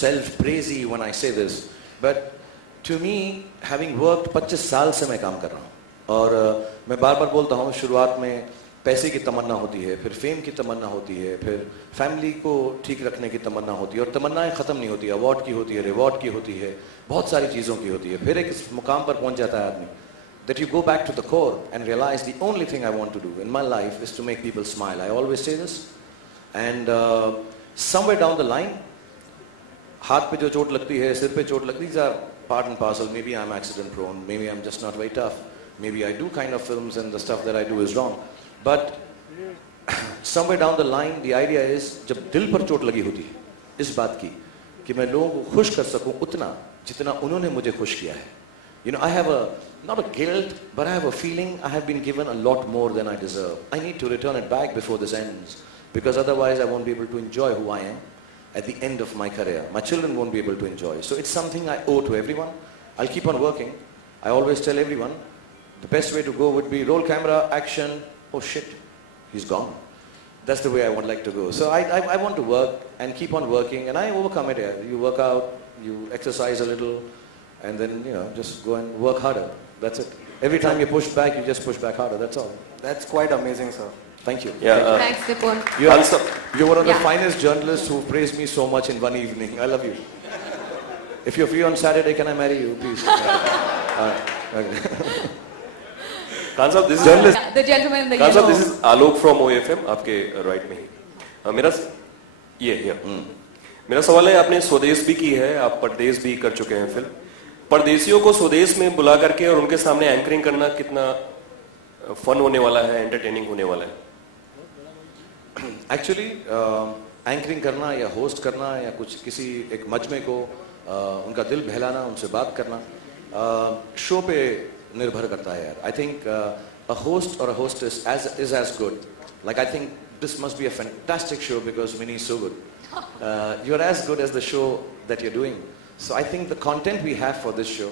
self-praisey when I say this, but to me, having worked 25 साल से मैं काम कर रहा हूँ और मैं बार बार बोलता हूँ, शुरुआत में पैसे की तमन्ना होती है, फिर फेम की तमन्ना होती है, फिर फैमिली को ठीक रखने की तमन्ना होती है और तमन्नाएं ख़त्म नहीं होती, अवार्ड की होती है, रिवॉर्ड की होती है, बहुत सारी चीज़ों की होती है। फिर एक मुकाम पर पहुँच जाता है आदमी, that you go back to the core and realize the only thing I want to do in my life is to make people smile. I always say this. And somewhere down the line, हाथ पे जो चोट लगती है, सिर पे चोट लगती है, these are part and parcel. Maybe I'm accident prone, maybe I'm just not very tough, maybe I do kind of films and the stuff that I do is wrong. But somewhere down the line, the idea is जब दिल पर चोट लगी होती है इस बात की कि मैं लोगों को खुश कर सकूं उतना जितना उन्होंने मुझे खुश किया है. You know, I have not a guilt, but I have a feeling I have been given a lot more than I deserve. I need to return it back before this ends, because otherwise I won't be able to enjoy who I am at the end of my career. My children won't be able to enjoy. So it's something I owe to everyone. I'll keep on working. I always tell everyone, the best way to go would be roll camera, action, oh shit, he's gone. That's the way I would like to go. So I want to work and keep on working, and I overcome it. You work out, you exercise a little, and then, you know, just go and work harder. That's it. Every time you push back, you just push back harder. That's all. That's quite amazing, sir. Thank you. Yeah. Thanks, Nipun. You're one of the finest journalists who praised me so much in one evening. I love you. If you're free on Saturday, can I marry you, please? Okay. Khan Sahab, this is journalist. The gentleman in the Khan Sahab, yellow. this is Alok from OFM. आपके right में ही. मेरा सवाल है, आपने स्वदेश भी की है, आप परदेश भी कर चुके हैं फिल्म. परदेशियों को स्वदेश में बुला करके और उनके सामने एंकरिंग करना कितना फन होने वाला है, एंटरटेनिंग होने वाला है? एक्चुअली एंकरिंग करना या होस्ट करना या कुछ किसी एक मजमे को उनका दिल बहलाना, उनसे बात करना शो पे निर्भर करता है यार. आई थिंक अ होस्ट और a hostess is as good. Like I think this must be a fantastic show because Minnie is so good. You are as good as the show that you're doing. So I think the content we have for this show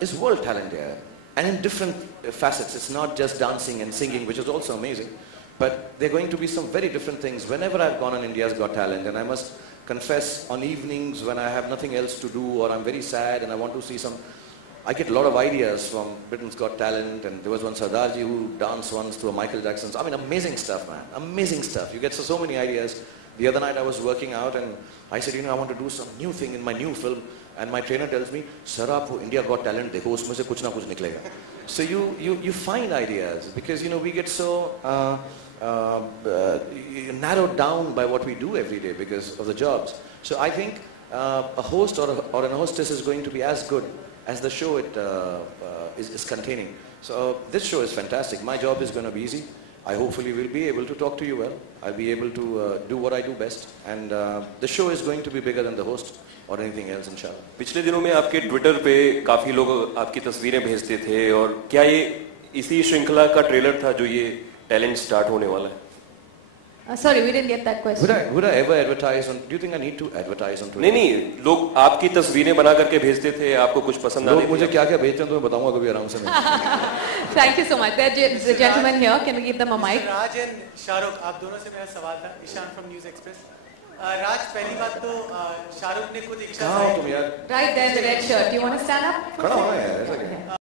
is world talent here, and in different facets. It's not just dancing and singing, which is also amazing, but there are going to be some very different things. Whenever I've gone on India's Got Talent, and I must confess, on evenings when I have nothing else to do or I'm very sad and I want to see some, I get a lot of ideas from Britain's Got Talent, and there was one Sardarji who danced once to a Michael Jackson's. I mean, amazing stuff, man. Amazing stuff. You get so many ideas. The other night I was working out and I said, you know, I want to do some new thing in my new film. And my trainer tells me, sir, aap India Got Talent dekho, usme se kuch na kuch niklega. So you find ideas because, you know, we get so narrowed down by what we do every day because of the jobs. So I think a host or an hostess is going to be as good as the show it is containing. So this show is fantastic. My job is going to be easy. I hopefully will be able to talk to you well. I'll be able to do what I do best, and the show is going to be bigger than the host or anything else, inshallah. पिछले दिनों में आपके Twitter पे काफी लोग आपकी तस्वीरें भेजते थे, और क्या ये इसी श्रृंखला का ट्रेलर था जो ये टैलेंट स्टार्ट होने वाला है? Sorry, we didn't get that question. Would I ever advertise on? Do you think I need to advertise on Twitter? नहीं, लोग आपकी तस्वीरें बना करके भेजते थे, आपको कुछ पसंद आ रही थी? लोग मुझे क्या-क्या भेजते हैं तो मैं बताऊंगा कभी आराम से. Thank you so much. There's a gentleman here. Can we give them a mic? Raj and Shahrukh, आप दोनों से मेरा सवाल था. Ishaan from News Express. Raj, पहली बात तो शाहरुख ने खुद इच्छा तुम यार. Right there, the red shirt. Do you want to stand up? खड़ा होना है यार.